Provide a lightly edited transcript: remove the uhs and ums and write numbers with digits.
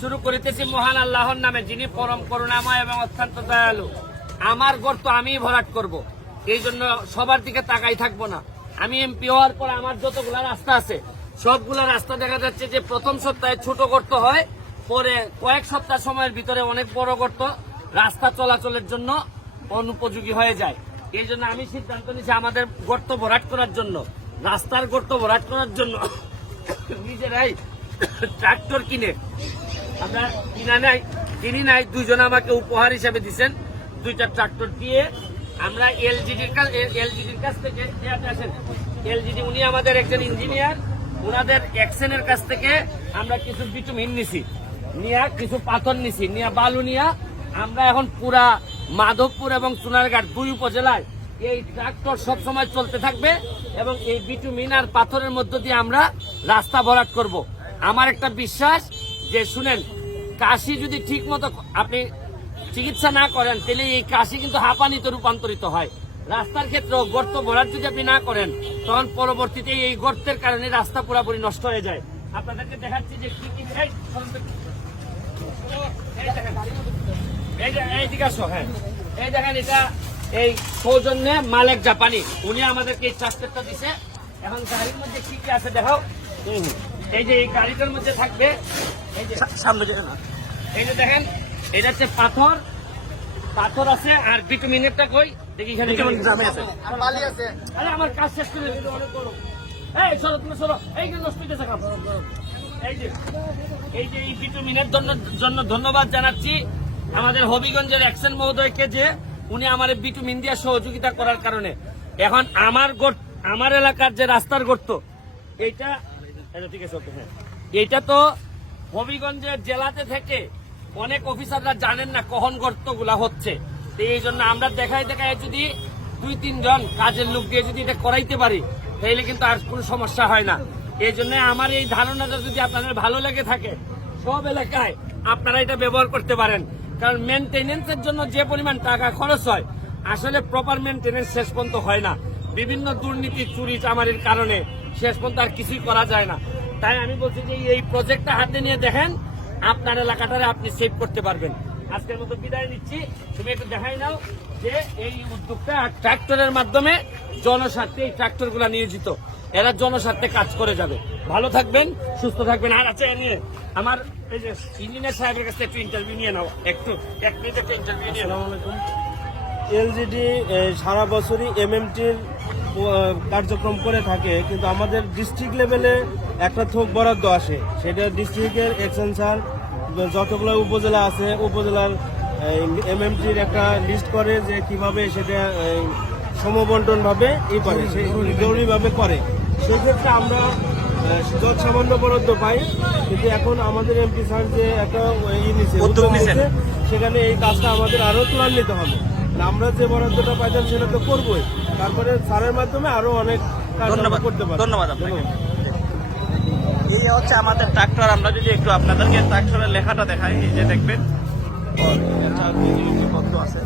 শুরু করিতেছি মহান আল্লাহর নামে, যিনি পরম করুণাময় এবং অত্যন্ত দয়ালু। আমার গর্ত আমিই ভরাট করব, এই জন্য সবার দিকে তাকাই থাকবো না। আমি এমপি হওয়ার পর আমার যতগুলা রাস্তা আছে সবগুলা রাস্তা দেখা যাচ্ছে যে প্রথম সপ্তাহে ছোট গর্ত হয়, পরে কয়েক সপ্তাহ সময়ের ভিতরে অনেক বড় গর্ত রাস্তা চলাচলের জন্য অনুপযোগী হয়ে যায়। এই জন্য আমি সিদ্ধান্ত নিয়েছি আমাদের গর্ত ভরাট করার জন্য, রাস্তার গর্ত ভরাট করার জন্য নিজেরাই ট্রাক্টর কিনে, আমরা কিনি নাই, দুইজন আমাকে উপহার হিসেবে দিচ্ছেন, 2টা ট্রাক্টর দিয়ে আমরা এলজিডির কাছ থেকে, এলজিডি উনি আমাদের একজন ইঞ্জিনিয়ার, ওনাদের অ্যাকশনের কাছ থেকে আমরা কিছু বিটুমিন নিছি, নিয়ে কিছু পাথর নিছি, নিয়ে বালু নিয়ে আমরা এখন পুরা মাধবপুর এবং সোনারঘাট 2 উপজেলায় এই ট্রাক্টর সবসময় চলতে থাকবে এবং এই বিটুমিন আর পাথরের মধ্য দিয়ে আমরা রাস্তা ভরাট করব। আমার একটা বিশ্বাস যে শুনেন, কাশি যদি ঠিক মতো আপনি চিকিৎসা না করেন তাহলে এই কাশি কিন্তু হাঁপানিতে রূপান্তরিত হয়। রাস্তার ক্ষেত্রেও গর্ত ভরাট যদি আপনি না করেন তখন পরবর্তীতে এই গর্তের কারণে রাস্তা পুরোপুরি নষ্ট হয়ে যায়। আপনাদেরকে দেখাচ্ছি যে কি কি এই দিকে আসো। হ্যাঁ, এই দেখেন, এটা এই সৌজন্যে মালেক জাপানি, উনি আমাদেরকে এই ট্রাক্টরটা দিছে। এখন গাড়ির মধ্যে কি কি আছে দেখাও। এই যে এই গাড়িটার মধ্যে থাকবে, এই যে সামনে এই যে দেখেন, এটা হচ্ছে পাথর আছে আর বিটুমিনেরটা কই দেখি, এখানে গ্রামে আছে, আরে আমার কাজ শেষ করে দিতে অনেক বড়। এই সরো, তুমি সরো, এই যে নষ্ট হইতেছে কাজ। এই যে এই বিটুমিনের জন্য ধন্যবাদ জানাচ্ছি আমাদের হবিগঞ্জের অ্যাকশন মহোদয়কে, যে উনি আমার বিটুমিন দিয়ে সহযোগিতা করার কারণে এখন আমার এলাকার যে রাস্তার গর্ত এইটা ঠিক আছে। এইটা তো হবিগঞ্জের জেলাতে থেকে অনেক অফিসাররা জানেন না কখন গর্তগুলা হচ্ছে। এই জন্য আমরা দেখায় যদি 2-3 জন কাজের লোক দিয়ে যদি এটা করাইতে পারি তাহলে কিন্তু আর কোনো সমস্যা হয় না। এই জন্য আমার এই ধারণাটা যদি আপনাদের ভালো লেগে থাকে, সব এলাকায় আপনারা এটা ব্যবহার করতে পারেন। কারণ মেনটেনেন্সের জন্য যে পরিমাণ টাকা খরচ হয়, আসলে প্রপার মেনটেনেন্স শেষ পর্যন্ত হয় না। বিভিন্ন দুর্নীতি, চুরি চামারির কারণে শেষ পর্যন্ত আর কিছুই করা যায় না। তাই আমি বলছি যে এই প্রজেক্টটা হাতে নিয়ে দেখেন, আপনার এলাকাটারে আপনি সেভ করতে পারবেন। আজকের মতো বিদায় নিচ্ছি। তুমি একটু দেখাই নাও যে এই উদ্যোগটা ট্রাক্টরের মাধ্যমে জনস্বার্থে এই ট্রাক্টরগুলা নিয়োজিত, এরা জনস্বার্থে কাজ করে যাবে। ভালো থাকবেন, সুস্থ থাকবেন। আর আছে নিয়ে আমার এই যে ইঞ্জিনিয়ার সাহেবের কাছে একটু ইন্টারভিউ নিয়ে নাও, একটু 1 মিনিট একটা ইন্টারভিউ নিয়ে নাও। এলজিডি সারা বছরই এমএমটির কার্যক্রম করে থাকে, কিন্তু আমাদের ডিস্ট্রিক্ট লেভেলে একটা থোক বরাদ্দ আসে, সেটা ডিস্ট্রিক্টের এক্সটেনশন যতগুলো উপজেলা আছে উপজেলার এমএমটির একটা লিস্ট করে যে কিভাবে সেটা সমবন্টন ভাবে করে, জরুরিভাবে করে। সেক্ষেত্রে আমরা যত সামান্য বরাদ্দ পাই, কিন্তু এখন আমাদের এমপি স্যার যে একটা উদ্যোগ নিয়েছে, সেখানে এই কাজটা আমাদের আরো ত্বরান্বিত হবে। আমরা যে বরাদ্দটা পাইতাম সেটা তো করবোই, তারপরে স্যারের মাধ্যমে আরো অনেক কাজ করতে পারবো। ধন্যবাদ আপনাকে। এই হচ্ছে আমাদের ট্রাক্টর। আমরা যদি একটু আপনাদেরকে ট্রাক্টরের লেখাটা দেখাই, এই যে দেখবেন কত আছে।